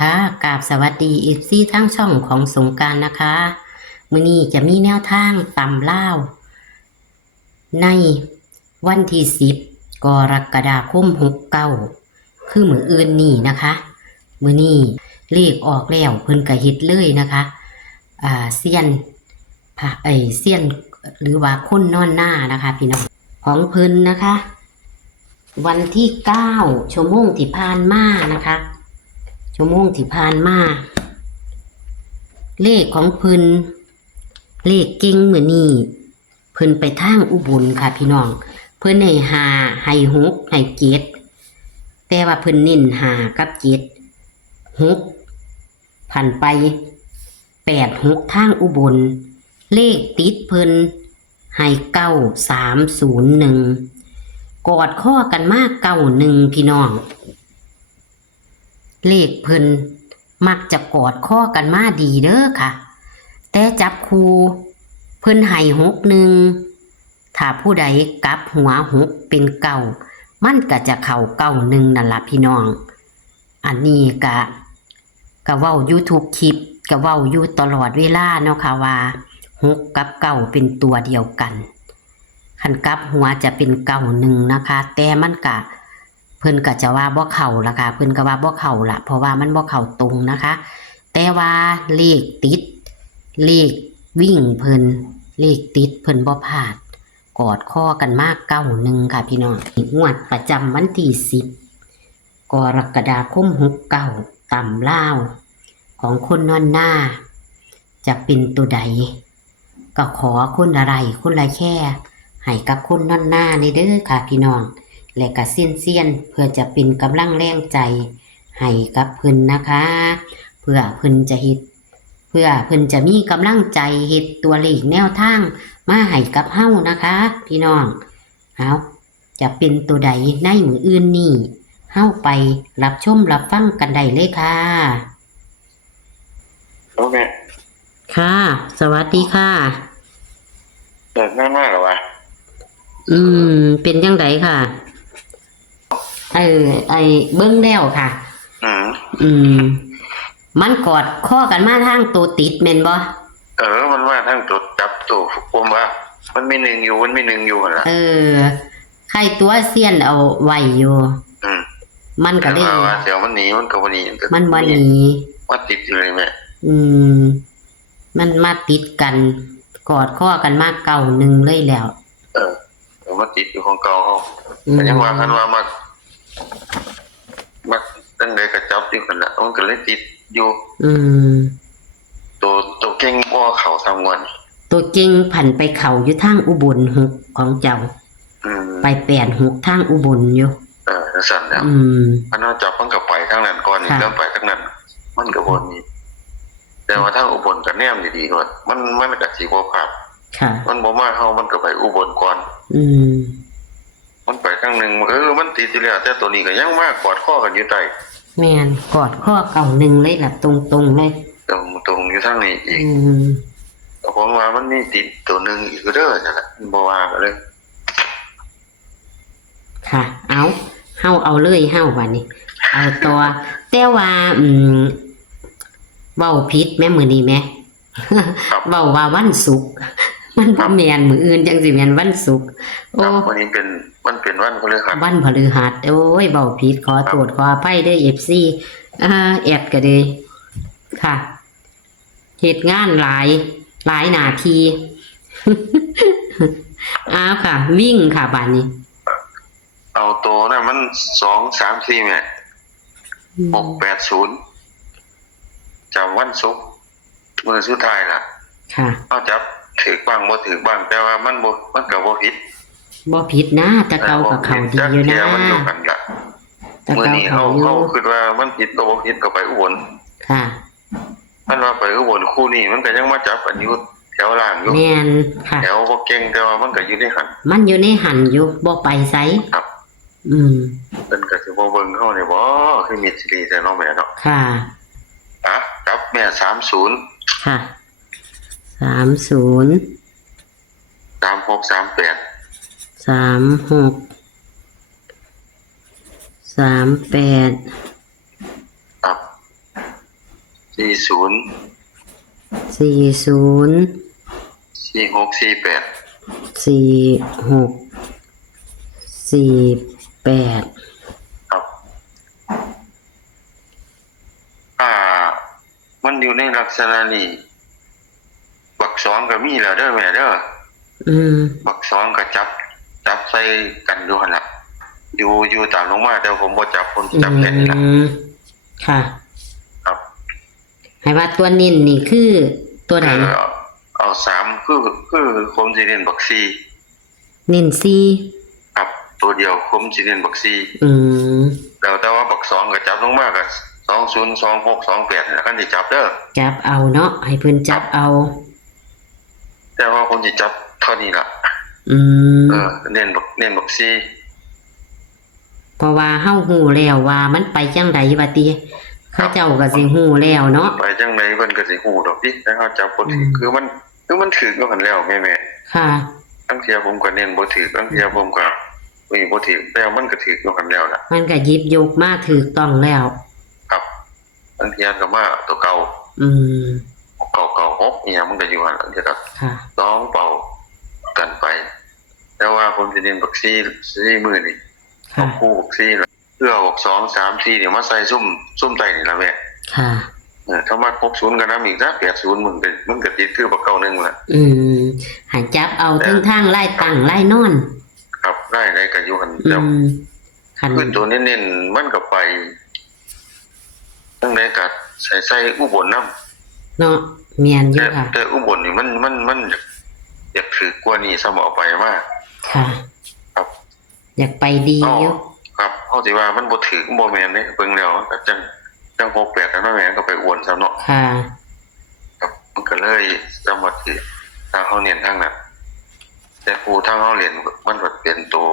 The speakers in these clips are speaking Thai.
ค่ะกราบสวัสดีFCทั้งช่องของสงกรานต์นะคะมื้อนี้จะมีแนวทางตำลาวในวันที่10กรกฎาคม69คือมื้ออื่นนี้นะคะมื้อนี้เลขออกแล้วเพิ่นก็เฮ็ดเลยนะคะเซียนเซียนหรือว่าคนนอนหน้านะคะพี่น้องของเพิ่นนะคะ วันที่9ชั่วโมงที่ผ่านมานะคะชั่วโมงที่ผ่านมาเลขของเพิ่นเลขเก่งมื้อนี้เพิ่นไปทางอุบลค่ะพี่น้องเพิ่นให้5ให้6ให้7แต่ว่าเพิ่นเน้น5กับ7 6ผ่านไป8 6ทางอุบลเลขติดเพิ่นให้9 3 0 1กอดข้อกันมาก91พี่น้องเลขเพิ่นมักจะกอดข้อกันมาดีเด้อค่ะแต่จับคู่เพิ่นให้61ถ้าผู้ใดกลับหัว6เป็น9มันก็จะเข้า91นั่นล่ะพี่น้องอันนี้ก็เว้าอยู่ทุกคลิปก็เว้าอยู่ตลอดเวลาเนาะค่ะว่า6กับ9เป็นตัวเดียวกันคันกลับหัวจะเป็น91นะคะแต่มันก็เพิ่นก็จะว่าบ่เข้าล่ะค่ะเพิ่นก็ว่าบ่เข้าล่ะเพราะว่ามันบ่เข้าตรงนะคะแต่ว่าเลขติดเลขวิ่งเพิ่นเลขติดเพิ่นบ่พลาดกอดข้อกันมาก91ค่ะพี่น้องงวดประจำวันที่10กรกฎาคม69ตำลาวของคนนอนหน้าจะเป็นตัวใดก็ขอคนละไรคนละแค่ให้กับคนนอนหน้าในเด้อค่ะพี่น้องและก็เซียนเพื่อจะเป็นกำลังแรงใจให้กับเพิ่นนะคะเพื่อเพิ่นจะเฮ็ดเพื่อเพิ่นจะมีกำลังใจเฮ็ดตัวเลขแนวทางมาให้กับเฮานะคะพี่น้องเอาจะเป็นตัวใดในมื้ออื่นนี้เฮาไปรับชมรับฟังกันได้เลยค่ะโอเคค่ะสวัสดีค่ะเกิดมากๆหรอวะเป็นจังไดค่ะเบิ่งแล้วค่ะมันกอดข้อกันมาทางตัวติดแม่นบ่มันว่าทั้งตัวจับตัวผมว่ามันมีหนึ่งอยู่นั่นล่ะใครตัวเซียนเอาไว้อยู่มันก็เลยว่าเดี๋ยวมันหนีมันก็บ่หนีมันบ่หนีว่าติดอยู่เลยแม่มันมาติดกันกอดข้อกันมา91เลยแล้วมันติดอยู่ของเก่าเฮาแต่ยังว่ากันว่ามาตั้งแต่กระจับอยู่กันละมันก็เลยติดอยู่ตัวเก่งบ่เข้าทางวันตัวเก่งผันไปเข้าอยู่ทางอุบล6ของเจ้าไป86ทางอุบลอยู่สั่นแล้วมันเอาจับมันก็ไปทางนั้นก่อนเริ่มไปทางนั้นมันก็บ่มีแต่ว่าทางอุบลก็แนมดีๆด้วยมันก็สิบ่พลาดมันบ่มาเฮามันก็ไปอุบลก่อนมันไปครั้งนึงมันติดอยู่แล้วแต่ตัวนี้ก็ยังมากอดข้อกันอยู่ใต้แม่นกอดข้อ91เลยล่ะตรงๆเลยตรงอยู่ทางนี้อีกผมว่ามันมีติดตัวนึงอีกเด้อนั่นแหละบ่ว่ากันเลยค่ะเอาเลยเฮาบัดนี้เอาตัวแต่ว่าเว้าผิดแม่มื้อนี้แม่เว้าว่าวันศุกร์มันบ่แม่นมื้ออื่นจังสิแม่นวันศุกร์โอ้วันนี้มันเป็นวันพฤหัสวันพฤหัสโอ้ยเว้าผิดขอโทษขออภัยเด้อ FC แอดก็ดีค่ะเฮ็ดงานหลายหน้าที่ค่ะวิ่งค่ะบัดนี้เอาตัวน่ะมัน2 3 4แม่680จำวันศุกร์มื้อสุดท้ายล่ะค่ะเอาจับถือบ้างบ่ถือบ้างแต่ว่ามันก็บ่ผิดนะแต่เก่ากับเขาดีอยู่นะมันอยู่กันล่ะมื้อนี้เฮาคิดว่ามันผิดก็บ่ผิดก็ไปอุบลค่ะมันว่าไปอุบลคู่นี้มันก็ยังมาจับกันอยู่แถวล่างอยู่แม่นค่ะแถวบ่เก่งแต่ว่ามันก็อยู่ในหันมันอยู่ในหันอยู่บ่ไปไสครับเพิ่นก็สิบ่เบิ่งเฮานี่บ่คือมิตรสิริแต่น้องแม่เนาะค่ะจับแม่30ค่ะ30 36 38 36 38ครับ 40 40 4648 4648ครับมันอยู่ในลักษณะนี้บักสองก็มีแล้วเด้อแม่เด้อบักสองก็จับใส่กันอยู่หั่นล่ะอยู่ตามลงมาแต่ผมบ่จับผมจับแค่นี้ล่ะค่ะครับให้ว่าตัวนิ่นนี่คือตัวไหนเอา3คือผมสิเน้นบัก4นิ่น4ครับตัวเดียวผมสิเน้นบัก4แต่ว่าบัก2ก็จับลงมาก็202628น่ะคันสิจับเด้อจับเอาเนาะให้เพิ่นจับเอาแต่ว่าผมสิจับเท่านี้ล่ะเน้นบัก4เพราะว่าเฮาฮู้แล้วว่ามันไปจังไดว่าติเขาเจ้าก็สิฮู้แล้วเนาะไปจังไดเพิ่นก็สิฮู้ดอกติแต่เฮาจับบ่ถูกคือมันถูกอยู่หั่นแล้วแม่ๆค่ะบางเที่ยผมก็เน้นบ่ถูกบางเที่ยผมก็บ่ถูกแต่มันก็ถูกอยู่หั่นแล้วล่ะมันก็หยิบยกมาถูกต้องแล้วครับบางเที่ยก็มาตัวเก่าเก่า6อีหยังมันก็อยู่หั่นล่ะเด้อครับค่ะต้องเป่ากันไปแต่ว่าผมสิเน้นบัก4มื้อนี่คู่บัก4ล่ะเพื่อ6 2 3 4นี่มาใส่ซุ่มใต้นี่ล่ะแม่ค่ะถ้ามา60ก็นำอีกซะ80มันก็ติดคือบักเก่านึงล่ะให้จับเอาถึงทางไล่ตั้งไล่นอนครับได้ไหนก็อยู่หั่นแล้วคือตัวเน้นๆมันก็ไปจังได๋ก็ใส่อุบลนำเนาะแม่นอยู่ค่ะแต่อุบลนี่มันอยากถือกว่านี้ซะบ่เอาไปมาค่ะครับอยากไปดีอยู่ครับเฮาสิว่ามันบ่ถือบ่แม่นเด้เบิ่งแล้วก็จัง68แล้วแม่ก็ไปอวนซะเนาะค่ะครับมันก็เลยจังว่าถือถ้าเฮาเน้นทางนั้นแต่ผู้ทางเฮาเรียนมันก็เป็นตัว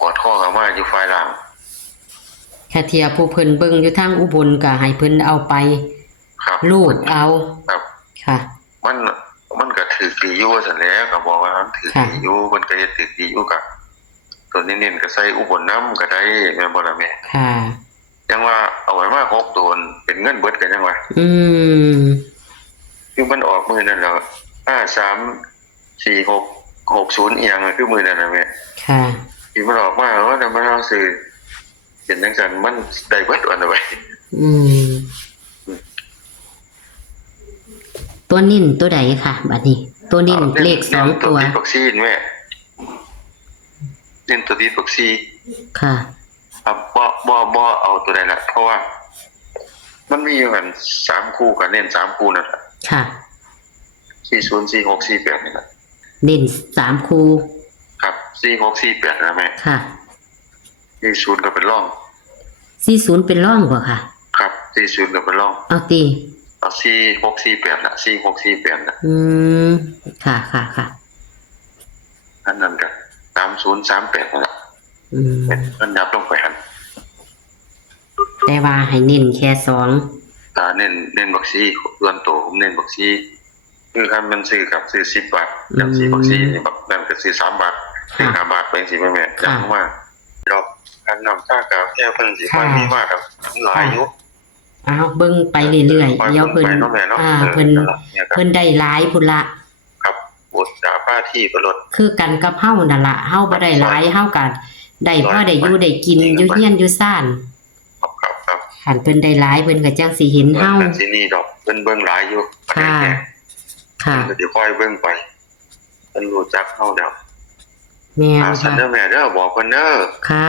กอดข้อกันมาอยู่ฝ่ายล่างแค่เทียผู้เพิ่นเบิ่งอยู่ทางอุบลก็ให้เพิ่นเอาไปครับลูดเอาครับค่ะมันก็ถือดีอยู่ซั่นแหละก็บอกว่ามันถือดีอยู่เพิ่นก็เฮ็ดถือดีอยู่ก็ตัวเน้นๆก็ใส่อุบลนำก็ได้แม่นบ่ล่ะแม่ค่ะยังว่าเอาไว้มา6ตัวเป็นเงินเบิดก็ยังว่าคือมันออกมื้อนั้นแล้ว534660อีหยังคือมื้อนั้นน่ะแม่ค่ะที่มันออกมาว่ามันเอาซื้อเป็นจังซั่นมันได้เบิดอันเอาไว้ตัวนิ่นตัวใดค่ะบัดนี้ตัวนิ่นเลข2ตัววัคซีนแม่เน้นตัวที่วัคซีนค่ะครับบ่เอาตัวใดละเพราะว่ามันมีอยู่กัน3คู่ก็เน้น3คู่นั่นแหละค่ะ40 46 48นี่ล่ะเน้น3คู่ครับ46 48นะแม่ค่ะ40ก็เป็นรอง40เป็นรองบ่ค่ะครับ40ก็เป็นรองเอาติเอา46 48น่ะ46 48น่ะค่ะอันนั้นก็3038นั่นแหละมันยับลงไปหั่นแต่ว่าให้เน้นแค่2เน้นบักซีส่วนตัวผมเน้นบักซีคือคันมันซื้อกับซื้อ10 บาทอย่างสิบักซีนี่บักนั่นก็ซื้อ3 บาทซื้อ5 บาทไปจังซี่แม่ๆจังว่าดอกคันน้ำชากาแฟเพิ่นสิค่อยมีมากครับหลายอยู่เบิ่งไปเรื่อยๆเดี๋ยวเพิ่นเพิ่นได้หลายพุ่นละครับบุตรป้าที่ประลดคือกันกับเฮานั่นล่ะเฮาบ่ได้หลายเฮาก็ได้พอได้อยู่ได้กินอยู่เฮียนอยู่ซ่านครับคันเพิ่นได้หลายเพิ่นก็จังสิเห็นเฮาสินี่ดอกเพิ่นเบิ่งหลายอยู่ค่ะเดี๋ยวค่อยเบิ่งไปเพิ่นรู้จักเฮาแล้วแม่ค่ะแม่เด้อบอกเพิ่นเด้อค่ะ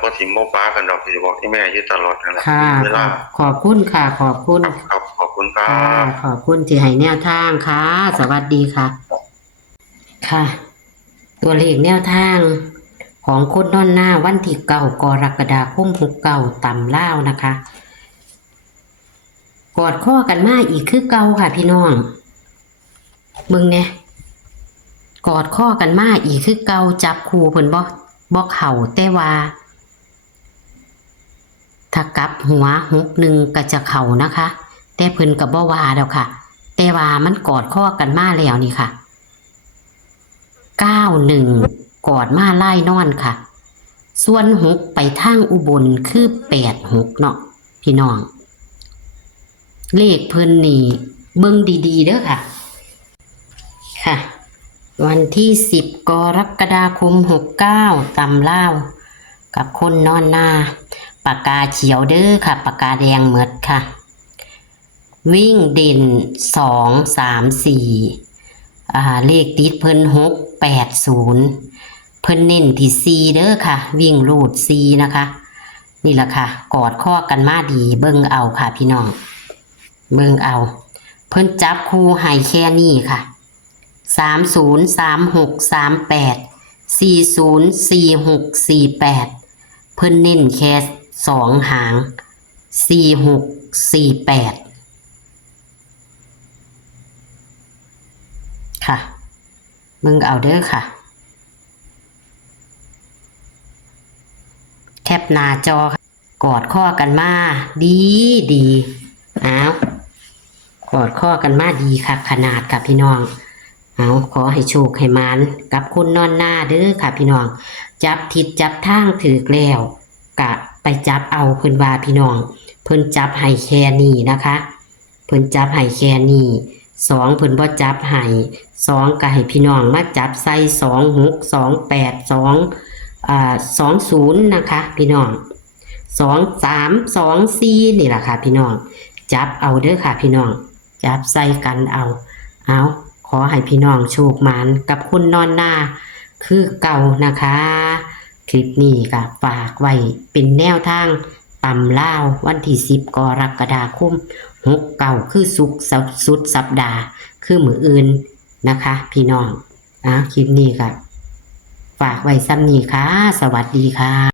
บ่ทิ่มบ่ปากันดอกสิบอกให้แม่อยู่ตลอดนั่นแหละเวลาขอบคุณค่ะขอบคุณครับขอบคุณครับขอบคุณที่ให้แนวทางค่ะสวัสดีค่ะค่ะตัวเลขแนวทางของคนนอนหน้าวันที่9 กรกฎาคม69ตำลาวนะคะกอดข้อกันมาอีกคือเก่าค่ะพี่น้องมึงเนี่ยกอดข้อกันมาอีกคือเก่าจับคู่เพิ่นบ่เข้าแต่ว่าถ้ากลับหัว61ก็จะเข้านะคะแต่เพิ่นก็บ่ว่าดอกค่ะแต่ว่ามันกอดข้อกันมาแล้วนี่ค่ะ91กอดมาไล่นอนค่ะส่วน6ไปทางอุบลคือ86เนาะพี่น้อง เลขเพิ่นนี่เบิ่งดีๆเด้อค่ะค่ะวันที่10 กรกฎาคม 69ตำลาวกับคนนอนหน้าปากกาเขียวเด้อค่ะปากกาแดงหมดค่ะวิ่งเด่น2 3 4เลขติดเพิ่น680เพิ่นเน้นที่4เด้อค่ะวิ่งรูด4นะคะนี่แหละค่ะกอดข้อกันมาดีเบิ่งเอาค่ะพี่น้องเบิ่งเอาเพิ่นจับคู่ให้แค่นี้ค่ะ30 36 38 40 46 48เพิ่นเน้นแค่2หาง46 48ค่ะเบิ่งเอาเด้อค่ะแคปหน้าจอกอดข้อกันมาดีอ้าวกอดข้อกันมาดีค่ะขนาดค่ะพี่น้องเอาขอให้โชคให้มานกับคนนอนหน้าเด้อค่ะพี่น้องจับทิศจับทางถือแล้วกะไปจับเอาเพิ่นว่าพี่น้องเพิ่นจับให้แค่นี้นะคะเพิ่นจับให้แค่นี้2เพิ่นบ่จับให้2ก็ให้พี่น้องมาจับใส่26 28 20นะคะพี่น้อง23 24นี่แหละค่ะพี่น้องจับเอาเด้อค่ะพี่น้องจับใส่กันเอาขอให้พี่น้องโชคหมานกับคนนอนหน้าคือเก่านะคะคลิปนี้ก็ฝากไว้เป็นแนวทางตำลาววันที่10 กรกฎาคม69คือศุกร์สุดสัปดาห์คือมื้ออื่นนะคะพี่น้องคลิปนี้ก็ฝากไว้ซ้ำนี้ค่ะสวัสดีค่ะ